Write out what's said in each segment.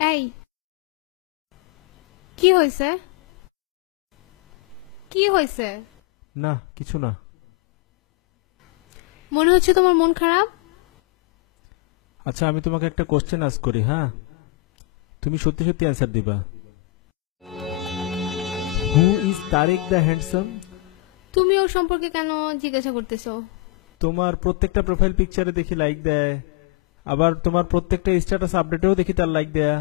এই কি হয়েছে? কি হয়েছে? না কিছু না। মনে হচ্ছে তোমার মন খারাপ। আচ্ছা আমি তোমাকে একটা কোশ্চেন আস্ক করি, হ্যাঁ? তুমি সত্যি সত্যি অ্যান্সার দিবা। Who is Tarek the handsome? তুমি ওর সম্পর্কে কেন জিজ্ঞাসা করতেছো? তোমার প্রত্যেকটা প্রোফাইল পিকচারে দেখি লাইক দেয়, আবার তোমার প্রত্যেকটা স্ট্যাটাস আপডেটেও দেখি তার লাইক দেয়া।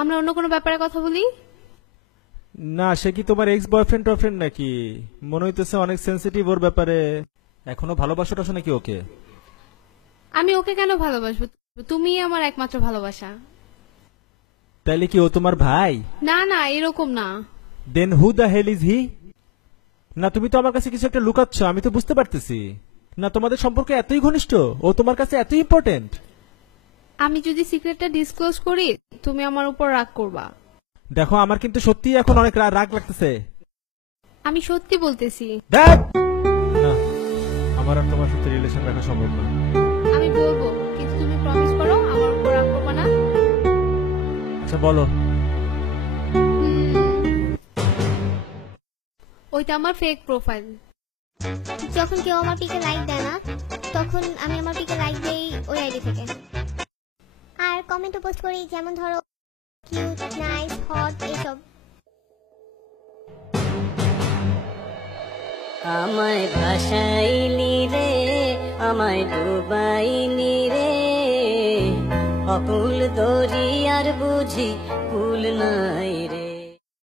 আমরা অন্য কোনো ব্যাপারে কথা বলি। না, সে কি তোমার এক্স বয়ফ্রেন্ড টয়ফ্রেন্ড নাকি? মনে হইতেছে অনেক সেন্সিটিভ ওর ব্যাপারে। এখনো ভালোবাসো টাসো নাকি ওকে? আমি ওকে কেন ভালোবাসবো? তুমি আমার একমাত্র ভালোবাসা। তাইলে কি ও তোমার ভাই? না না, এরকম না। Then who the hell is he? না তুমি তো আমার কাছে কিছু একটা লুকাচ্ছ, আমি তো বুঝতে পারতেছি। না তোমাদের সম্পর্ক এতই ঘনিষ্ঠ, ও তোমার কাছে এতই ইম্পর্টেন্ট? আমি যদি সিক্রেটটা ডিসক্লোজ করি তুমি আমার উপর রাগ করবা। দেখো আমার কিন্তু সত্যি এখন অনেক রাগ লাগতেছে। আমি সত্যি বলতেছি। দেখ, না আমার আর তোমার সাথে রিলেশন রাখা সম্ভব না। আমি বলবো, কিন্তু তুমি প্রমিস করো আমার উপর রাগ করবা না। আচ্ছা বলো। ওইটা আমার ফেক প্রোফাইল। যখন কেউ আমার পিকে লাইক দেয় না, তখন আমি আমার পিকে লাইক দেই ওই আইডি থেকে। আর কমেন্টও পোস্ট করি, যেমন ধরো কিউট, নাইস, হট এইসব। আমায় ভাসাইলি রে, আমায় ডুবাইনি রে, অকুল দরিয়ার বুঝি কুল নাই রে।